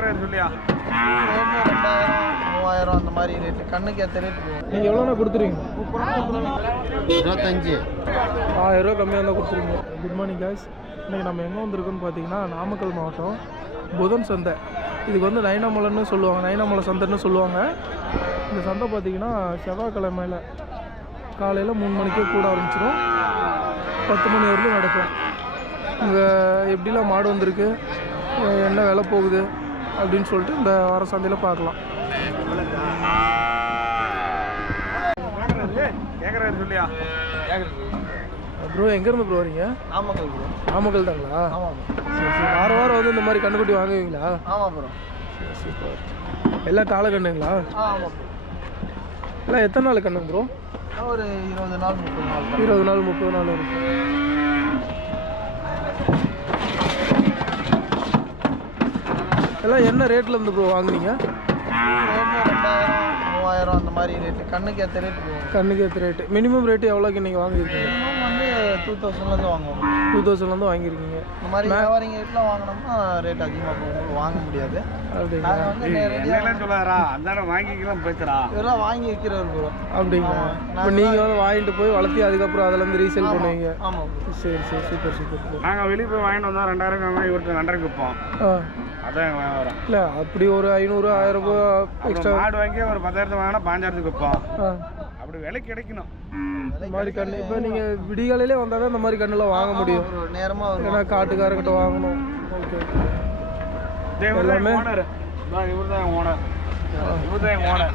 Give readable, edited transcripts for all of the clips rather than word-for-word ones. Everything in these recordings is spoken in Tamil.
கேட்குறாரு சொல்லியா 2000 3000 அந்த மாதிரி ரேட்டு கண்ணுக்கு ஏற்ற ரேட்டு போகும். நீங்கள் எவ்வளோண்ணா கொடுத்துருவீங்க? 25. 1000 ரூபா கம்மியாக இருந்தால் கொடுத்துருவீங்க. Good morning guys. இன்றைக்கி நம்ம எங்கே வந்திருக்கோன்னு பார்த்தீங்கன்னா நாமக்கல் மாவட்டம் புதன் சந்தை. இதுக்கு வந்து நைனாமலைன்னு சொல்லுவாங்க, நைனாமலை சந்தைன்னு சொல்லுவாங்க. இந்த சந்தை பார்த்தீங்கன்னா செவ்வாய்க்கிழமையில் காலையில் 3 மணிக்கே கூட ஆரம்பிச்சிடும், 10 மணி வரைக்கும் நடக்கும். இங்கே எப்படிலாம் மாடு வந்திருக்கு, என்ன விலை போகுது அப்படின்னு சொல்லிட்டு இந்த வார சந்தையில் பார்க்கலாம். கேட்குறாரு சொல்லியா ப்ரோ எங்கேருந்து ப்ரோ வரீங்க? நாமக்கல் ப்ரோ. நாமக்கல் தாங்களா? ஆமாம் ப்ரோ. சரி, வாரம் வந்து இந்த மாதிரி கண்ணுக்குட்டி வாங்குவீங்களா? ஆமாம் ப்ரோ. சூப்பர். எல்லாம் காலை கண்ணுங்களா? ஆமாம் ப்ரோ. எல்லாம் எத்தனை நாள் கண்ணுங்க ப்ரோ? ஒரு 20 நாள் 30 நாள். 20 நாள் 30 நாள் இருக்கும். எல்லாம் என்ன ரேட்டில் இருந்து ப்ரோ வாங்குனீங்க? 2000 3000 அந்த மாதிரி ரேட்டு கண்ணுக்கு ஏற்ற ரேட்டு போகும். கண்ணுக்கு ஏற்ற ரேட்டு. மினிமம் ரேட்டு எவ்வளோக்கு நீங்கள் வாங்கியிருக்கீங்க? மினிமம் வந்து 2000லேருந்து வாங்குவோம். 2000லேருந்து வாங்கியிருக்கீங்க. இந்த மாதிரி வியாபாரிங்க ரேட்டில் வாங்கினோம்னா ரேட் அதிகமாக போகும், வாங்க முடியாது. அப்படிங்களா? நாங்கள் வந்து நேரடியாக சொல்லாரா அந்த வாங்கிக்கலாம் போய்த்தரா இதெல்லாம் வாங்கி விற்கிறவர் ப்ரோ. அப்படிங்களா? இப்போ நீங்கள் வந்து வாங்கிட்டு போய் வளர்த்தி அதுக்கப்புறம் அதிலேருந்து ரீசேல் பண்ணுவீங்க? ஆமாம் ப்ரோ. சரி சரி, சூப்பர் சூப்பர் ப்ரோ. நாங்கள் வெளியே போய் வாங்கிட்டு வந்தோம் 2000 வாங்க, இவர்கிட்ட 2000 விற்போம். அதான் வரோம். இல்லை அப்படி ஒரு 500 1000 ரூபாய் எக்ஸ்ட்ரா மாடு வாங்கி ஒரு 10,000 வாங்கினா 5000 விற்போம். அப்படி விலை கிடைக்கணும். இந்த மாதிரி கண்ணு இப்போ நீங்கள் விடிகாலையிலே வந்தால் தான் இந்த மாதிரி கண்ணுலாம் வாங்க முடியும். நேரமாக வரும். ஏன்னா காட்டுக்காரர்கிட்ட வாங்கணும். ஓகே எல்லாமே ஓனர் இவர் தான் ஓனர். இவர் தான் ஓனர்.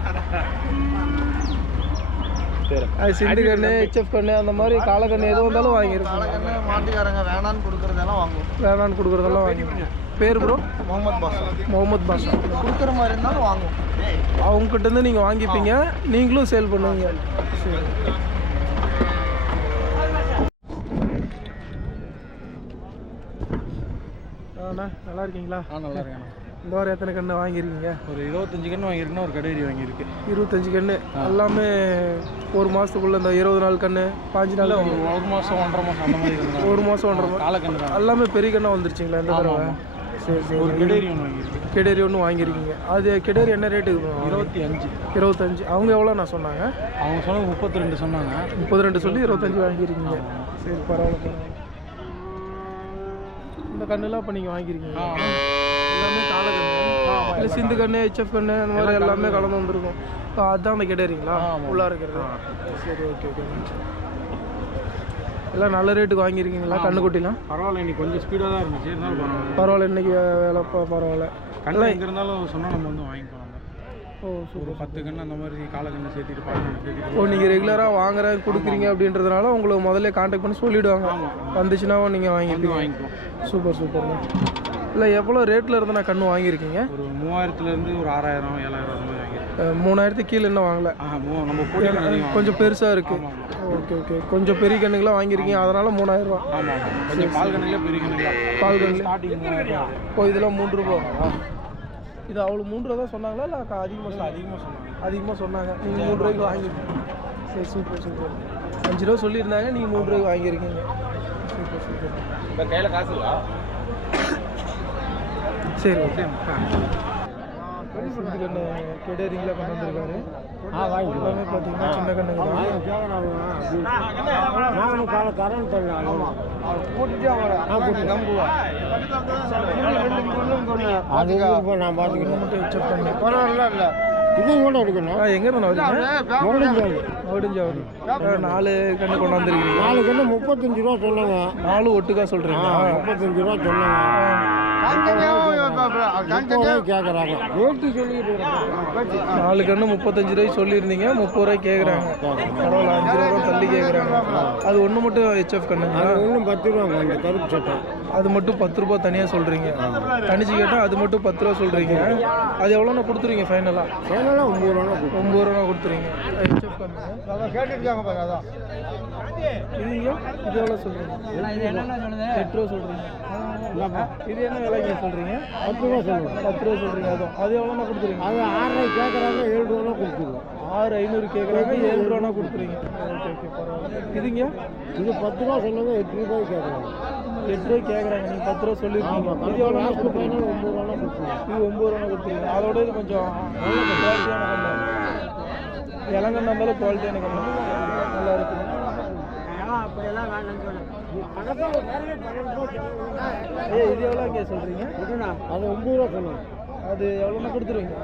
அது சிந்து கண்ணு, ஹெச்எஃப் கண்ணு, அந்த மாதிரி காலக்கண்ணு எது வந்தாலும் வாங்கியிருக்கோம். காலக்கண்ணு மாட்டுக்காரங்க வேணான்னு கொடுக்குறதெல்லாம் வாங்குவோம். வேணான்னு கொடுக்குறதெல்லாம் வாங்கிருக்கோம். பேர் ப்ரோ? முகமது பாஷா. முகமது பாஷா. கொடுக்குற மாதிரி இருந்தாலும் வாங்குவோம். அவங்ககிட்டருந்து நீங்கள் வாங்கிப்பீங்க, நீங்களும் சேல் பண்ணுவீங்க. சரி. அண்ணா நல்லா இருக்கீங்களா? நல்லா இருக்கேன். இந்த வாரம் எத்தனை கன்று வாங்கியிருக்கீங்க? ஒரு 25 கன்று வாங்கியிருக்கேன். ஒரு கடேரி வாங்கியிருக்கு. 25 கன்று. எல்லாமே ஒரு மாதத்துக்குள்ளே இந்த 20 நாள் கன்று, 5 நாள், ஒரு மாதம் 1.5 மாதம் அந்த மாதிரி இருந்தாங்க. 1 மாதம் 1.5 மாதம் காலக்கன்று எல்லாமே பெரிய கண்ணாக வந்துருச்சிங்களா இந்த தடவை? சரி சரி. ஒரு கடேரி ஒன்று வாங்கியிருக்கு. கெடேரி ஒன்று வாங்கியிருக்கீங்க. அது கெடேரி என்ன ரேட்டுக்கு? 25. 25. அவங்க எவ்வளோ நான் சொன்னாங்க? அவங்க சொன்னது 32 சொன்னாங்க. 32 சொல்லி 25 வாங்கியிருக்கீங்க. சரி பரவாயில்ல பரவாயில்ல. இந்த கண்ணுலாம் இப்போ நீங்கள் வாங்கியிருக்கீங்க? எல்லாமே காலை கண்ணு இல்லை சிந்து கண்ணு, ஹெச்எஃப் கண்ணு, அந்த மாதிரி எல்லாமே கலந்து வந்துருக்கும். அதுதான் அந்த கெடேரிங்களா உள்ளே இருக்கிறது? சரி ஓகே ஓகே. எல்லாம் நல்ல ரேட்டுக்கு வாங்கியிருக்கீங்களா கண்ணுக்குட்டிலாம்? பரவாயில்ல, இன்னைக்கு கொஞ்சம் ஸ்பீடாக தான் இருந்துச்சு. இருந்தாலும் பரவாயில்ல. இன்றைக்கி வேலை பரவாயில்ல. கண்ணு எங்கே இருந்தாலும் சொன்னால் நம்ம வந்து வாங்கிக்கலாம். ஓ ஒரு 10 கன்று அந்த மாதிரி காலக்கண்ணு சேர்த்துட்டு 10 சேர்த்துட்டு. ஓ நீங்கள் ரெகுலராக வாங்குறேன் கொடுக்குறீங்க அப்படின்றதுனால உங்களுக்கு முதல்ல கான்டாக்ட் பண்ணி சொல்லிவிடுவாங்க. வந்துச்சுன்னா நீங்கள் வாங்கிக்கலாம். சூப்பர் சூப்பர்ண்ணா. இல்லை எவ்வளோ ரேட்டில் இருந்து நான் கன்று வாங்கியிருக்கீங்க? ஒரு 3000லேருந்து ஒரு 6000 7000 அந்த மாதிரி வாங்கியிருக்கேன். 3000 கீழே இன்னும் வாங்கலை. நம்ம கொஞ்சம் பெருசாக இருக்குது. Okay okay. கொஞ்சம் பெரிய கண்ணுங்களாம் வாங்கியிருக்கீங்க, அதனால் 3000 ரூபா. ஆமாம். கொஞ்சம் பால் கண்ணுங்களே பெரிய கண்ணுங்களா? பால் கண்ணு ஸ்டார்டிங் 3000. ஓ இதெல்லாம் 3 ரூபா. இது அவ்வளோ 3 ரூபா தான் சொன்னாங்களா இல்லை அதிகமாக சொன்னாங்க? அதிகமாக சொன்னாங்க. நீங்கள் 3 ரூபாய்க்கு வாங்கியிருக்கீங்க. சரி சூப்பர் சூப்பர். 5 ரூபா சொல்லியிருந்தாங்க, நீங்கள் 3 ரூபாய்க்கு வாங்கியிருக்கீங்க. Super super. இப்போ கையில் காசு இல்லா? சரி ஓகே. சிந்து கண்ணு கெடேரிங்களா கொண்டு வந்திருக்காரு. எல்லாமே பார்த்தீங்கன்னா சின்ன கண்ணுங்க தான். எங்க இருந்து மவுடிஞ்சாவடி 4 கண்ணு கொண்டு வந்திருக்கீங்க. 4 கன்று 35 ரூபா சொன்னாங்க. 4 ஒட்டுக்கா சொல்றீங்களா? 35 ரூபா சொன்னாங்க. கேட்குறாங்க. 4 கன்று 35 ரூபாய்க்கு சொல்லியிருந்தீங்க, 30 ரூபாய்க்கு கேட்குறாங்க. பரவாயில்ல, 5 ரூபா தள்ளி கேட்குறாங்க. அது ஒன்று மட்டும் ஹெச்எஃப் கண்ணுங்களா? இன்னும் 10 ரூபா அந்த கருப்பு சட்டை. அது மட்டும் 10 ரூபா தனியாக சொல்கிறீங்க. தனிச்சு கேட்டால் அது மட்டும் 10 ரூபா சொல்கிறீங்க. அது எவ்வளோண்ணா கொடுத்துருவீங்க ஃபைனலாக? 9 ரூபா. 9 ரூபா கொடுத்துருங்க. ஹெச்எஃப் கண்ணு கேட்டுருக்காங்க பாருங்க. அதான் இதுங்க இது எவ்வளோ சொல்கிறீங்க? 8 ரூபா சொல்கிறீங்க. இது என்ன விலைங்க சொல்கிறீங்க? 10 ரூபா சொல்லுவோம். 10 ரூபா சொல்கிறீங்க. அது எவ்வளோண்ணா கொடுத்துருங்க? அது 6 கேட்குறாங்க, 7 ரூபா கொடுத்துருவோம். 6,500 கேட்குறாங்க, 7 ரூபானா கொடுத்துருங்க. ஓகே ஓகே பரவாயில்ல. இதுங்க இது 10 ரூபா சொல்லுங்க, 8 ரூபாய்க்கு கேட்குறாங்க. 8 ரூபாய்க்கு கேட்குறாங்க, நீங்கள் 10 ரூபா சொல்லியிருக்கீங்க. இது எவ்வளோனா கொடுத்துருங்க? 9 ரூபானா கொடுத்துருவோம். இது 9 ரூபானா கொடுத்துருங்க. அதோட இது கொஞ்சம் நல்ல குவாலிட்டியான கண்ணு. இளங்கண்ணா இருந்தாலும் குவாலிட்டியான கண்ணு நல்லா இருக்குது. இது எவ்வளோ இங்கே சொல்கிறீங்க? அது 9 ரூபா சொல்லுவோம். அது எவ்வளோனா கொடுத்துருவீங்க?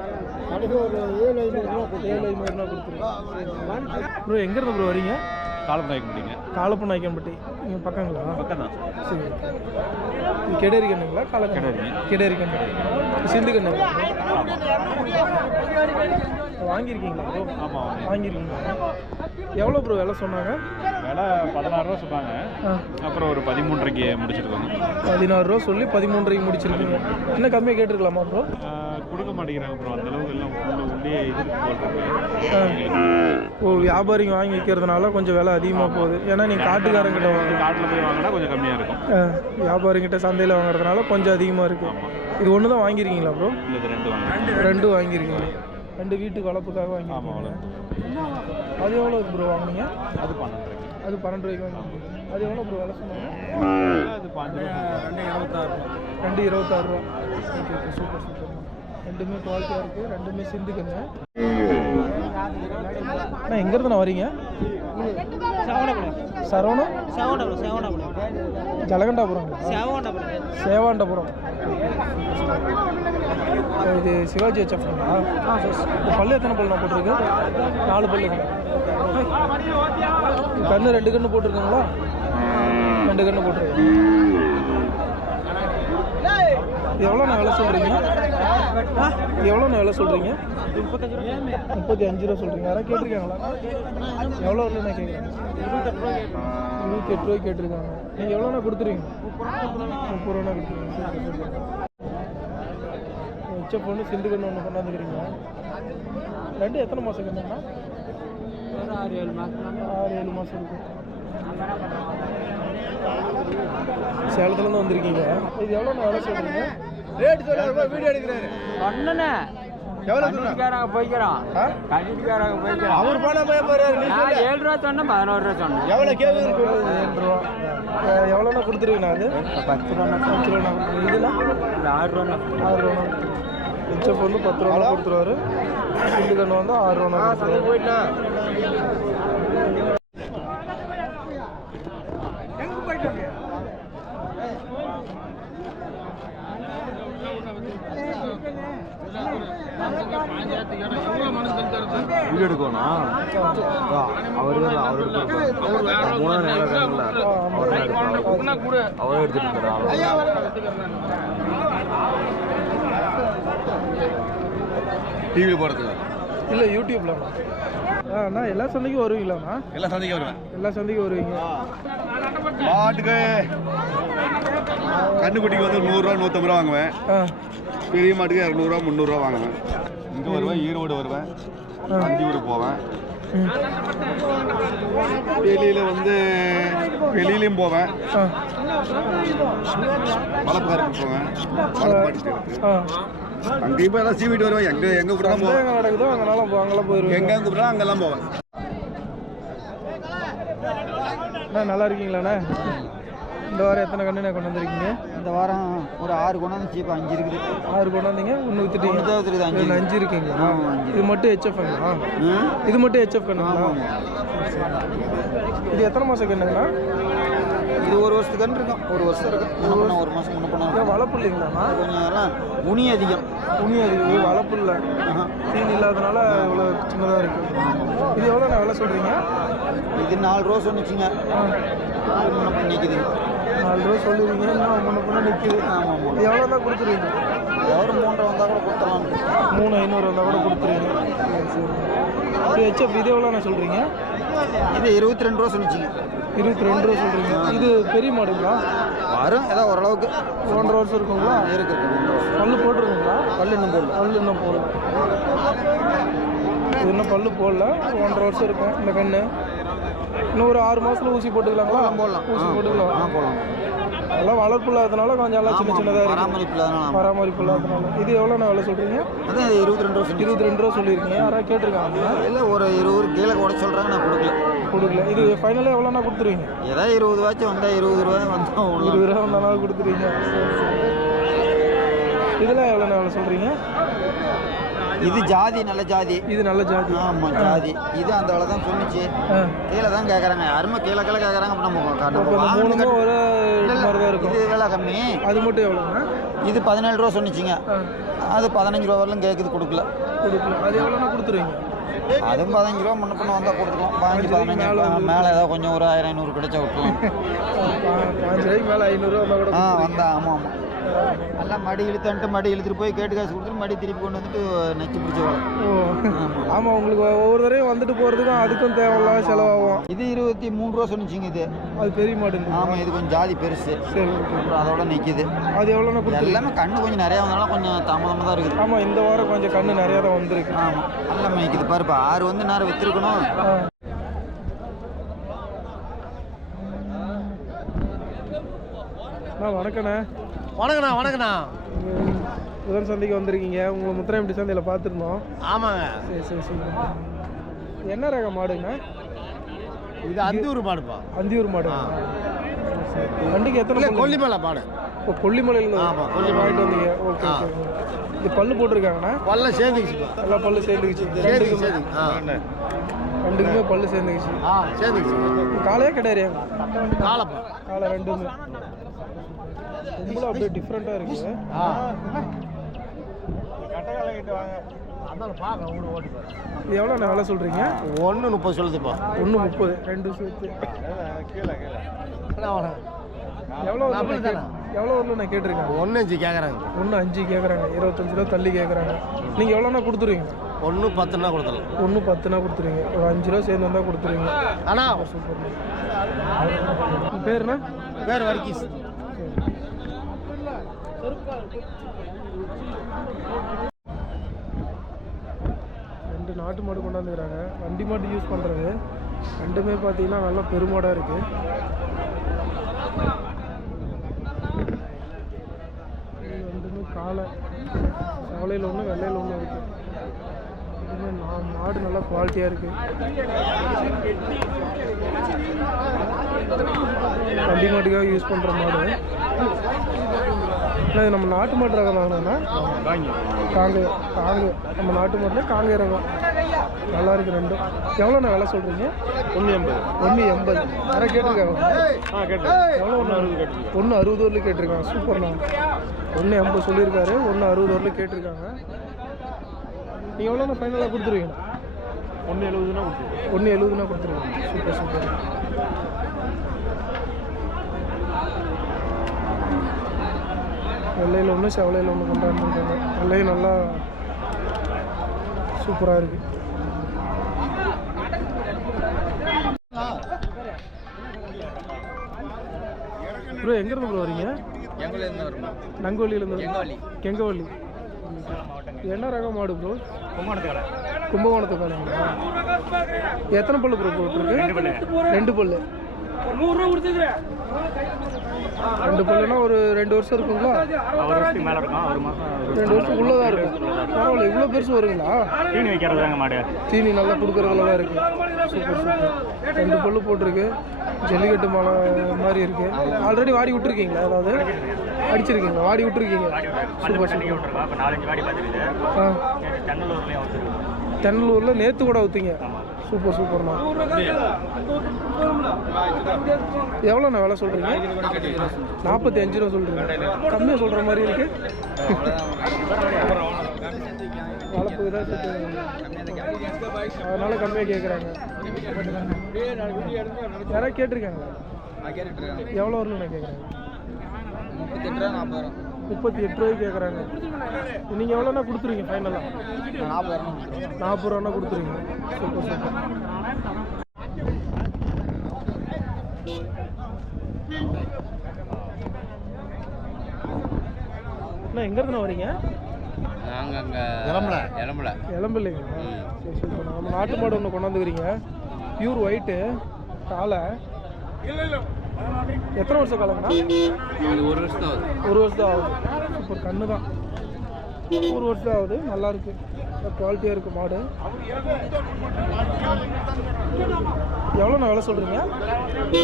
அதுக்கு ஒரு 7,500 ரூபா 7,500 கொடுத்துருங்க. ப்ரோ எங்கேருந்து ப்ரோ வரீங்க? காலப்பநாயக்கம்பட்டிங்க. காலப்பநாயக்கம்பட்டி. நீங்கள் பக்கங்களா? பக்கம் தான். சரி. இது கெடேரி கண்ணுங்களா? கெடேரி கண்ணு. சிந்து கண்ணுங்களா? வாங்கியிருக்கீங்களா ப்ரோ? ஆமாம், வாங்கியிருக்கீங்களா? எவ்வளோ ப்ரோ விலை சொன்னாங்க? விலை 16 ரூபா சொன்னாங்க. அப்புறம் ஒரு 13.5க்கு முடிச்சிருக்காங்க. 16 ரூபா சொல்லி 13.5க்கு முடிச்சிருக்கீங்க. இன்னும் கம்மியாக கேட்டிருக்கலாமா ப்ரோ? கொடுக்க மாட்டேங்கிறாங்க ப்ரோ. அந்தளவுக்கு எல்லாம் உள்ளே இதுக்கு போடுறாங்க. ஓ, வியாபாரிங்க வாங்கி விற்கிறதுனால கொஞ்சம் விலை அதிகமாக போகுது. ஏன்னா நீங்கள் காட்டுக்காரங்கிட்ட வாங்க, காட்டில் போய் வாங்கினா கொஞ்சம் கம்மியாக இருக்கும். வியாபாரிங்கிட்ட சந்தையில் வாங்குறதுனால கொஞ்சம் அதிகமாக இருக்குது. இது ஒன்று தான் வாங்கியிருக்கீங்களா ப்ரோ? இல்லை, இது 2 வாங்க. 2 வாங்கியிருக்கீங்க. 2 வீட்டுக்கு வளர்ப்புக்காக வாங்கியிருக்கீங்க. அது எவ்வளோ ப்ரோ வாங்கினீங்க? அது 12. அது 12 ரூபாய்க்கு வாங்கியிருக்கீங்க. அது எவ்வளோ ப்ரோ விலை சொன்னாங்க? அது 2.26. 2.26 ரூபா. Okay okay, super super. ரெண்டுமே குவாலிட்டியாக இருக்குது, ரெண்டுமே சிந்து கண்ணு. அண்ணா எங்கேருந்து வரீங்க? சரவணம் ஜலகண்டாபுரம். சேவாண்டபுரம். இது சிவாஜி ஹெச்எஃப்ங்களா? பல்லு எத்தனை பல்லு நான் போட்டிருக்கு? 4 பல்லு. கண்ணு 2 கண்ணு போட்டிருக்காங்களா? 2 கண்ணு போட்டிருக்கு. எவ்வளோண்ணா விலை சொல்கிறீங்க? எவ்வளோண்ணா விலை சொல்கிறீங்க? 35 ரூபா சொல்கிறீங்க. யாராவது கேட்டிருக்காங்களா? எவ்வளோ இல்லைண்ணா கேட்குறேன்? 28 ரூபாய்க்கு கேட்டிருக்காங்க. நீங்கள் எவ்வளோண்ணா கொடுத்துருவீங்க? 30 ரூபாண்ணா கொடுத்துருவீங்க. ஹெச்எஃப் ஒன்று சிந்து கண்ணு ஒன்று கொண்டாந்துக்கிறீங்க. 2 எத்தனை மாதம் கண்ணுங்கண்ணா? 6-7 மாதம் இருக்கும். சேலத்துலேருந்து வந்திருக்கீங்க. இது எவ்வளோண்ணா விலை சொல்கிறீங்க? ரேட் சொல்லுங்க, வீடியோ எடுக்கிறாரு. சொன்னே எவ்வளோ கண்டிக்காரங்க போய்க்கிறோம். கண்டிக்காரங்க போய்க்கிறோம். அவர் பணம் போய் பாரு. 7 ரூபா சொன்னேன், 11 ரூபா சொன்னேன். எவ்வளோ கேட்குது? 7 ரூபா. எவ்வளோண்ணா கொடுத்துருவீங்கண்ணா? அது 10 ரூபா. 10 ரூபா. இதெல்லாம் 6 ரூபா. 6 ரூபா. ஹெச்எஃப் வந்து 10 ரூபா கொடுத்துருவாரு. சிந்து கண்ணு வந்து 6 ரூபா போயிட்டா. வீடியோ எடுக்கணும். அவர் எடுத்துட்டு டிவியில் போகிறதுக்கு இல்லை யூடியூப்ல. அண்ணா எல்லா சந்தைக்கும் வருவீங்களாண்ணா? எல்லா சந்தைக்கும் வருவேன். எல்லா சந்தைக்கும் வருவீங்க. மாட்டுக்கு கண்ணுக்குட்டிக்கு வந்து 100 ரூபா 150 ரூபா வாங்குவேன். பெரிய மாட்டுக்கு 200 ரூபா 300 ரூபா வாங்குவேன். இங்கே வருவேன், ஈரோடு வருவேன், அந்தியூர் போவேன். வெளியில் வந்து வெளியிலையும் போவேன், வளர்ப்புக்காருக்கு போவேன், அங்கேயும் போய் எல்லாம் சீவிட்டு வருவேன். எங்கே கூட எங்கே நடக்குதோ அங்கெல்லாம் போயிடுவேன். எங்கே கூப்பிட்றோம் அங்கெல்லாம் போவேன். அண்ணா நல்லா இருக்கீங்களாண்ணா? இந்த வாரம் எத்தனை கண்ணுண்ணே கொண்டு வந்திருக்கீங்க? இந்த வாரம் ஒரு 6 கொண்டாந்து இப்போ 5 இருக்குது. 6 கொண்டாந்தீங்க, 1 வித்துட்டீங்க. 5 இருக்குங்களா? இது மட்டும் ஹெச்எஃப்ங்களா? இது மட்டும் ஹெச்எஃப் கண்ணுங்களா? இது எத்தனை மாதம் கண்ணுங்களா? இது 1 வருஷத்துக்கு கன்று இருக்கும். 1 வருஷம் இருக்கும். 1 மாதம் முன்ன பண்ண வளர்ப்பு இல்லைங்களாண்ணா? கொஞ்சம் எல்லாம் உனி அதிகம். உனி அதிகம், வளர்ப்பு இல்லை. தீனி இல்லாதனால இவ்வளோ சின்னதாக இருக்குது. இது எவ்வளோ நான் விலை சொல்கிறீங்க? இது 4 ரூபா சொன்னிச்சிங்க. முன்ன பண்ணி நிற்குது. 4 ரூபா சொல்லிடுவீங்க, இன்னும் முன்ன பண்ண நிற்குது. ஆமாம். இது எவ்வளோ தான் கொடுத்துருவீங்க? ஒரு 3 வந்தால் கூட கொடுத்துடலாம். 3,500 வந்தால் கூட கொடுத்துருவீங்க. சரி. ஹெச்எஃப் இது எவ்வளோ நான் சொல்கிறீங்க? இது 22 ரூபா சொன்னிச்சிங்க. 22 ரூபா சொல்கிறீங்க. இது பெரிய மாடுங்களா? வரும் ஏதோ ஓரளவுக்கு 1.5 வருஷம் இருக்குங்களா? இருக்கு. பல்லு போட்டுருக்குங்களா? பல்லு இன்னும் போடல. பல்லு இன்னும் போடல. இது இன்னும் பல்லு போடல. 1.5 வருஷம் இருக்கும் இந்த கண்ணு. இன்னும் ஒரு 6 மாதத்தில் ஊசி போட்டுக்கலாங்களா? போடலாம். ஊசி போட்டுக்கலாம். போடலாம். எல்லாம் வளர்ப்பு இல்லாதனால கொஞ்சம் எல்லாம் சின்ன சின்னதாக இருக்கு. பராமரிப்பு இல்லாதனால. பராமரிப்பு இல்லாதனால. இது எவ்வளோண்ணா விலை சொல்கிறீங்க? அதான் 22 ரூபா. 22 ரூபா சொல்லியிருக்கீங்க. யாராவது கேட்டிருக்காங்க? இல்லை, ஒரு 20 கீழே உடச்சு சொல்கிறாங்க, நான் கொடுக்கல. இது ஃபைனலாக எவ்வளோண்ணா கொடுத்துருவீங்க? ஏதாவது 20 வாச்சும் வந்தால் 20 ரூபா வந்தால் 20 ரூபா வந்தாலும் கொடுத்துருவீங்க. சரி சரி. இதெல்லாம் எவ்வளோண்ணா விலை சொல்கிறீங்க? இது ஜாதி, நல்ல ஜாதி. இது நல்ல ஜாதி. ஆமாம், ஜாதி. இது அந்த வேலை தான் சொன்னிச்சு. கீழே தான் கேட்குறாங்க, யாருமே கீழே கேட்குறாங்க. அப்போ மூணுமே ஒரு மாதிரி தான் இருக்கும். இது விலை கம்மி. அது மட்டும் எவ்வளோங்க? இது 17 ரூபா சொன்னிச்சிங்க. அது 15 ரூபா வரலும் கேட்குது, கொடுக்கல. அது எவ்வளோண்ணா கொடுத்துருவீங்க? அதுவும் 15 ரூபா முன்ன பண்ண வந்தால் கொடுத்துக்கலாம். 15 மேலே ஏதாவது கொஞ்சம் ஒரு 1000 500 கிடைச்சா விட்டுலாம். 5 ரூபாய்க்கு மேலே 500 ரூபா கூட வந்தா. ஆமாம் ஆமாம். எல்லாம் மடி இழுத்துட்டு மடி இழுத்துட்டு போய் கேட்டு காசு கொடுத்துட்டு மடி திருப்பி கொண்டு வந்துட்டு நெச்சு பிடிச்சி வரும். ஆமாம், உங்களுக்கு ஒவ்வொரு தடவையும் வந்துட்டு போகிறதுக்கும் அதுக்கும் தேவையில்லாத செலவாகும். இது 23 ரூபா சொன்னிச்சிங்க. இது அது பெரிய மாடு. ஆமாம், இது கொஞ்சம் ஜாதி பெருசு. சரி, அப்புறம் அதோட நிற்கிது. அது எவ்வளோண்ணா கொடுத்து? எல்லாமே கண்ணு கொஞ்சம் நிறையா வந்தாலும் கொஞ்சம் தாமதமாக தான் இருக்குது. ஆமாம், இந்த வாரம் கொஞ்சம் கண்ணு நிறையா தான் வந்திருக்கு. ஆமாம், எல்லாம் நிற்கிது. பாருப்பா, 6 வந்து நேரம் விற்றுருக்கணும். வணக்கண்ணே. வணக்கண்ணா. புதன் சந்தைக்கு வந்திருக்கீங்க. உங்களை முத்திராயம்பட்டி சந்தையில் பார்த்துருந்தோம். ஆமாங்க. சரி. என்ன ரக மாடுங்க? இது அந்தியூர் மாடுப்பா. அந்தியூர் மாடு. வண்டிக்கு எத்தனை? கொல்லிமலை மாடு. இப்போ கொல்லிமலையிலேருந்து. ஆமாம், வாங்கிட்டு வந்தீங்க. ஓகே. இது பல்லு போட்டிருக்காங்கண்ணா? பல்ல சேர்ந்துக்குச்சு. எல்லா பல்லு சேர்ந்துக்குச்சு. ரெண்டுக்குமே பல்லு சேர்ந்துக்குச்சு. சேர்ந்துக்குச்சு. காலையே கிடையாது. காலைப்பா. காலை ரெண்டுமே ரொம்ப அப்படியே டிஃப்ரெண்ட்டாக இருக்குது. இது எவ்வளோ விலை சொல்கிறீங்க? 1.30 சொல்லுதுப்பா. 1.30. 2 சேர்த்து எவ்வளோ வரணும் நான் கேட்டிருக்கேன்? 1.5 கேட்குறாங்க. 1.5 கேட்குறாங்க. 25 ரூபா தள்ளி கேட்குறாங்க. நீங்கள் எவ்வளோண்ணா கொடுத்துருவீங்க? 1.10னா கொடுத்துடலாம். 1.10னா கொடுத்துருவீங்க. ஒரு 5 ரூபா சேர்ந்து வந்தால் கொடுத்துருவீங்க. ஆனால் சூப்பர். பேருண்ணா? பேர் வர்க்கீஸ். ரெண்டு நாட்டு மாடு கொண்டாந்துக்கிறாங்க. வண்டி மாடு யூஸ் பண்ணுறது. ரெண்டுமே பார்த்தீங்கன்னா நல்லா பெருமாடாக இருக்குது. ரெண்டுமே காலை சவலையில் ஒன்று வெள்ளையில் ஒன்று இருக்குது. ரெண்டுமே மாடு நல்லா குவாலிட்டியாக இருக்குது. வண்டி மாட்டுக்காக யூஸ் பண்ணுற மாடு. இது நம்ம நாட்டு மாட்டு ரகம் வாங்கினோம்னா காங்க நம்ம நாட்டு மாட்டில் காங்க ரகம் நல்லா இருக்குது. ரெண்டும் எவ்வளோண்ணா விலை சொல்கிறீங்க? 1.80. 1.80. யாரை கேட்டிருக்காங்க? எவ்வளோ? 1.60 வரலும் கேட்டிருக்காங்க. சூப்பர்ண்ணா. 1.80 சொல்லியிருக்காரு. 1.60 வரலும் கேட்டிருக்காங்க. நீங்கள் எவ்வளோண்ணா ஃபைனலாக கொடுத்துருவீங்க? 1.70னா கொடுத்துருவீங்க. 1.70னா கொடுத்துருவீங்க. சூப்பர். வெள்ளையில் ஒன்று செவலையில் ஒன்று கொண்டாந்துருக்காங்க. வெள்ளையும் நல்லா சூப்பராக இருக்குது. ப்ரோ எங்கேருந்து ப்ரோ வரீங்க? நங்கோலியிலேருந்து. கெங்கவள்ளி. என்ன ரகம் மாடு ப்ரோ? கும்பகோணத்து காலைங்களா? எத்தனை பல்லு ப்ரோ போட்டுருக்கு? 2 பல்லு. 100 ரூபா கொடுத்துக்கிறேன். 2 பல்லுனா ஒரு 2 வருஷம் இருக்குங்களா? ஒரு வருஷத்துக்கு மேலே இருக்கும். 1 மாதம் 2 வருஷம் உள்ளதாக இருக்கும். பரவாயில்ல, இவ்வளோ பெருசு வருங்களா? தீனி வைக்கிறதாங்க மாடு. தீனி நல்லா கொடுக்குறதுல தான் இருக்குது. சூப்பர். 2 பல்லு போட்டிருக்கு. ஜல்லிக்கட்டு மலை மாதிரி இருக்குது. ஆல்ரெடி வாடி விட்டுருக்கீங்களா? அதாவது அடிச்சிருக்கீங்களா? வாடி விட்டுருக்கீங்க. சூப்பர். இப்போ 4-5 வாடி பார்த்துருக்குது. தென்னலூரில் நேற்று கூட ஊற்றிங்க. சூப்பர்ண்ணா. எவ்வளோண்ணா விலை சொல்கிறீங்க? 45 ரூபா சொல்கிறீங்க. கம்மியாக சொல்கிற மாதிரி இருக்குது. வளர்ப்பு தான் அதனால் கம்மியாக கேட்குறாங்க. யாராவது கேட்டிருக்காங்களா? எவ்வளோ வரணும்ண்ணா கேட்குறாங்க? 38 ரூபாய்க்கு கேட்குறாங்க. நீங்கள் எவ்வளோண்ணா கொடுத்துருவீங்க ஃபைனலாக? 40 ரூபாண்ணா கொடுத்துருவீங்க. சூப்பர். அண்ணா எங்கேருந்துண்ணா வரீங்க? நாங்கள் அங்கே இளம்பிள்ளைங்க. சரி சூப்பர். நம்ம நாட்டு மாடு ஒன்று கொண்டாந்துக்கிறீங்க. பியூர் ஒயிட்டு காலை. எத்தனை வருஷம் காலங்கண்ணா? இது 1 வருஷம் தான் ஆகுது. 1 வருஷம் தான் ஆகுது. சூப்பர் கண்ணு தான். 1 வருஷம் தான் ஆகுது. நல்லா இருக்கு, குவாலிட்டியாக இருக்குது மாடு. எவ்வளோண்ணா விலை சொல்கிறீங்க?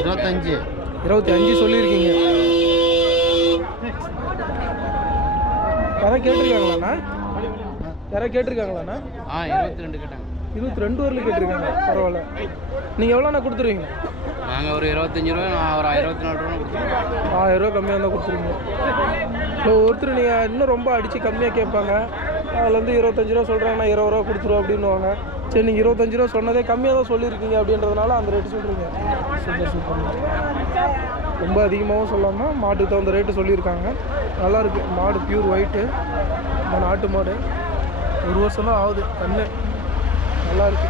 25. 25 சொல்லியிருக்கீங்க. யாராவது கேட்டிருக்காங்களாண்ணா? 22 கேட்டாங்க. 22 வரலும் கேட்டிருக்காங்க. பரவாயில்ல. நீங்கள் எவ்வளோண்ணா கொடுத்துருவீங்க? நாங்கள் ஒரு 25 ரூபா, நான் ஒரு 24 ரூபா கொடுத்துருவோம். 1000 ரூபா கம்மியாக இருந்தால் கொடுத்துருவீங்க. இப்போ ஒருத்தர் நீங்கள் இன்னும் ரொம்ப அடித்து கம்மியாக கேட்பாங்க. அதுலேருந்து 25 ரூபா சொல்கிறாங்கன்னா 20 ரூபா கொடுத்துருவோம் அப்படின்னுவாங்க. சரி, நீங்கள் 25 ரூபா சொன்னதே கம்மியாக தான் சொல்லியிருக்கீங்க அப்படின்றதுனால அந்த ரேட்டு சொல்கிறீங்க. Super super. ரொம்ப அதிகமாகவும் சொல்லாமல் மாட்டுக்கு தகுந்த ரேட்டு சொல்லியிருக்காங்க. நல்லாயிருக்கு மாடு. பியூர் ஒயிட்டு, நம்ம நாட்டு மாடு. 1 வருஷம் தான் ஆகுது. கண்ணு நல்லாயிருக்கு.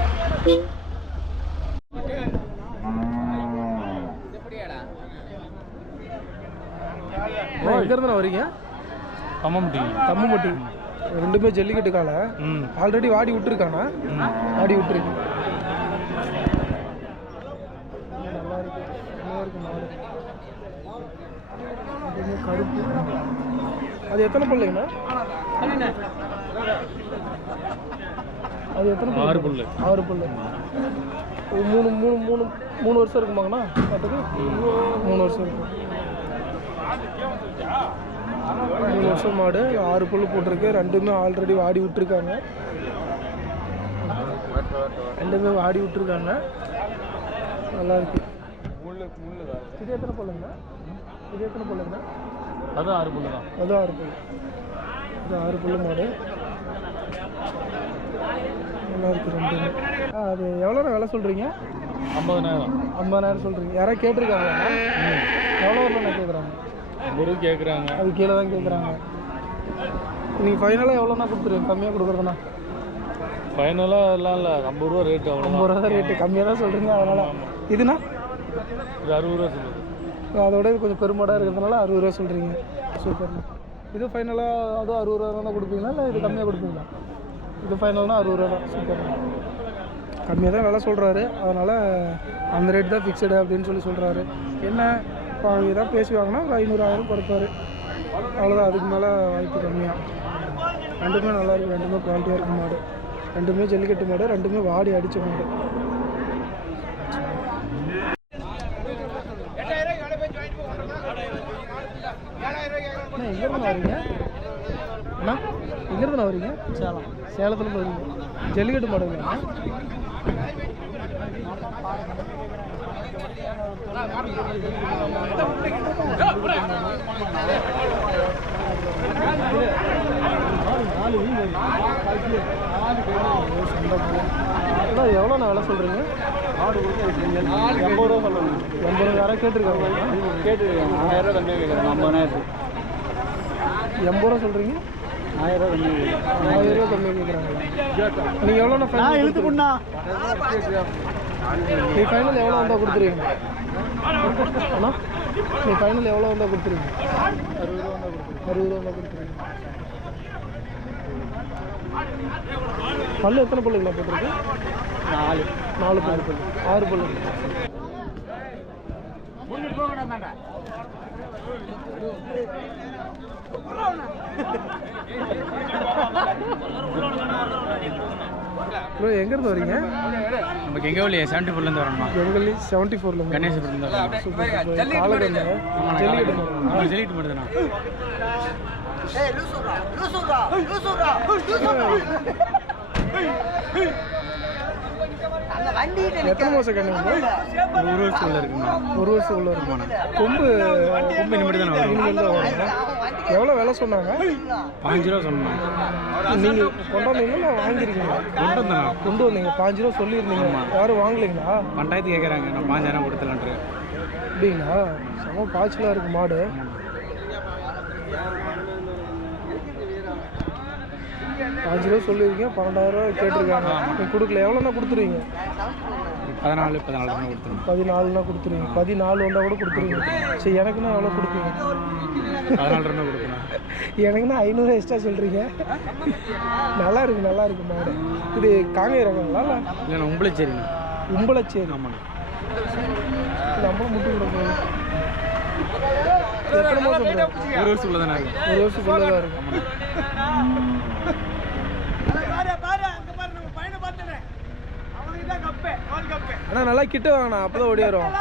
எங்கேருந்து வரீங்க? கம்மம்பட்டி. ரெண்டுமே ஜல்லிக்கட்டு காலை. ஆல்ரெடி வாடி விட்டுருக்கானா? வாடி விட்டுருக்கு. நல்லா இருக்கு, நல்லா இருக்கு மாடு. கருப்பு. அது எத்தனை பல்லுங்கண்ணா? அது எத்தனை பல்லு? 6 பல்லு. 6 பல்லு. 3 வருஷம் இருக்குமாங்கண்ணா? பார்த்துக்கு 3 வருஷம் இருக்கும். 3 வருஷம் மாடு. 6 பல்லு போட்டிருக்கு. ரெண்டுமே ஆல்ரெடி வாடி விட்டுருக்காங்க. ரெண்டுமே வாடி விட்டுருக்காங்க. நல்லா இருக்கு. இது எத்தனை பல்லுங்கண்ணா? இது எத்தனை பல்லுங்கண்ணா? அது 6 பல்லு தான். அது 6 பல்லு. இது 6 பல்லு மாடு. நல்லா இருக்குது ரெண்டுமே. அது எவ்வளோ விலை சொல்கிறீங்க? 50,000. 50,000 சொல்கிறீங்க. யாராவது கேட்டிருக்காங்களா? எவ்வளோ வரலாம் கேட்குறாங்க? 1 கேட்குறாங்க. அது கீழே தான் கேட்குறாங்க. நீங்கள் ஃபைனலாக எவ்வளோண்ணா கொடுத்துருவீங்க? கம்மியாக கொடுக்குறதுண்ணா? ஃபைனலாக எல்லாம் இல்லை, 50 ரூபா ரேட்டு. அவ்வளோ 50 ரூபா தான் ரேட்டு. கம்மியாக தான் சொல்கிறீங்க. அதனால் இதுண்ணா? இது 60 ரூபா சொல்லுது. அதோட இது கொஞ்சம் பெருமாடாக இருக்கிறதுனால 60 ரூபா சொல்கிறீங்க. சூப்பர்ண்ணா. இது ஃபைனலாக அதுவும் 60 ரூபா தான் கொடுப்பீங்களா இல்லை இது கம்மியாக கொடுப்பீங்களா? இது ஃபைனல்னா 60 ரூபா தான். சூப்பர்ண்ணா. கம்மியாக தான் விலை சொல்கிறாரு. அதனால் அந்த ரேட் தான் ஃபிக்ஸடு அப்படின்னு சொல்கிறாரு. என்ன ஏதாவது பேசுவாங்கன்னா 500,000 குறைப்பார். அவ்வளோதான். அதுக்கு மேலே வாய்ப்பு கம்மியாக. ரெண்டுமே நல்லாயிருக்கு. ரெண்டுமே குவாலிட்டியாக இருக்கும் மாடு. ரெண்டுமே ஜல்லிக்கட்டு மாடு. ரெண்டுமே வாடி அடித்த மாடு. எங்கேருந்து வரீங்க அண்ணா? எங்கேருந்து வரீங்க? சேலத்துலேருந்து வரீங்க. ஜல்லிக்கட்டு மாடுங்களா? எவ்வளோண்ணா விலை சொல்கிறீங்க? 80 ரூபா சொல்லுங்கள். 80 ரூபா. யாராவது கேட்டிருக்காங்க? 1000 ரூபா கம்மியாக கேட்குறாங்க. 50,000. 80 ரூபா சொல்கிறீங்க? 1000 ரூபா கம்மியாக கேட்குறாங்க. 1000 ரூபா கம்மியாக கேட்குறாங்களா? நீங்கள் எவ்வளோண்ணா ஃபைனல் இழுத்துக்குண்ணா? நீ ஃபைனல் எவ்வளோ வந்தால் கொடுத்துருவீங்க அண்ணா? நீ ஃபைனல் எவ்வளோ வந்தால் கொடுத்துருவீங்க? 60 ரூபா வந்தால் கொடுத்துருவீங்க. 60 ரூபா வந்தால் கொடுத்துருவீங்க. பல்லு எத்தனை பல்லுங்களா போட்டிருக்கு? 4 பல்லு. 6 பல்லு. ப்ரோ எங்கேருந்து வரீங்க? நம்ம கெங்கவள்ளி 74லேருந்து வரணுமா? கெங்கவள்ளி 74ல கணேசபுரம் தான். Super super. காலகண்ணு ஜல்லிக்கட்டு மாடு. ஜல்லிக்கட்டு மட்டும் தானா? எத்தனை மாதம் கண்ணுங்க? 1 வருஷத்துக்குள்ள இருக்குமா? 1 வருஷத்துக்குள்ள இருக்குமாண்ணா? கொம்பு இனிமேட்டு தானே வரும். இனிமேல் தான் வரும். எவ்வளோ விலை சொன்னாங்க? 5 ரூபா சொன்னாங்க. நீங்கள் கொண்டாந்தீங்களா வாங்கியிருக்கீங்களா? கொண்டு வந்தீங்க. 5 ரூபா சொல்லியிருந்தீங்க. யாரும் வாங்கலைங்களா? 2000 கேட்குறாங்க. நான் 5000 கொடுத்தலான்ட்டு. அப்படிங்களா? செம பாய்ச்சலாக இருக்குது மாடு. ₹5 சொல்லியிருக்கீங்க. 12,000 கேட்டிருக்காங்க. நீங்கள் கொடுக்கல. எவ்வளோண்ணா கொடுத்துருவீங்க? 14 கொடுத்துருங்க. 14னா கொடுத்துருவீங்க. 14 வந்தால் கூட கொடுத்துருவீங்க. சரி, எனக்குன்னா எவ்வளோ கொடுப்பீங்க? 14 ரூபா கொடுக்கணும். எனக்குன்னா 500 எக்ஸ்ட்ரா சொல்கிறீங்க. நல்லா இருக்கு மாடு. இது காங்கேய ரகங்களா? இல்லை உம்பளச்சேரிங்க. உம்பளச்சேரி. ஆமாண்ணா. நம்மளும் முட்டு கொடுக்கணும். எத்தனை மாதம் ப்ரோ? ஒரு வருஷம் உள்ளதானே இருக்கும். ஒரு வருஷத்துக்குள்ள தான் இருக்கும். அண்ணா நல்லா கிட்ட வாங்கண்ணா, அப்போ தான் ஓடி வரும்.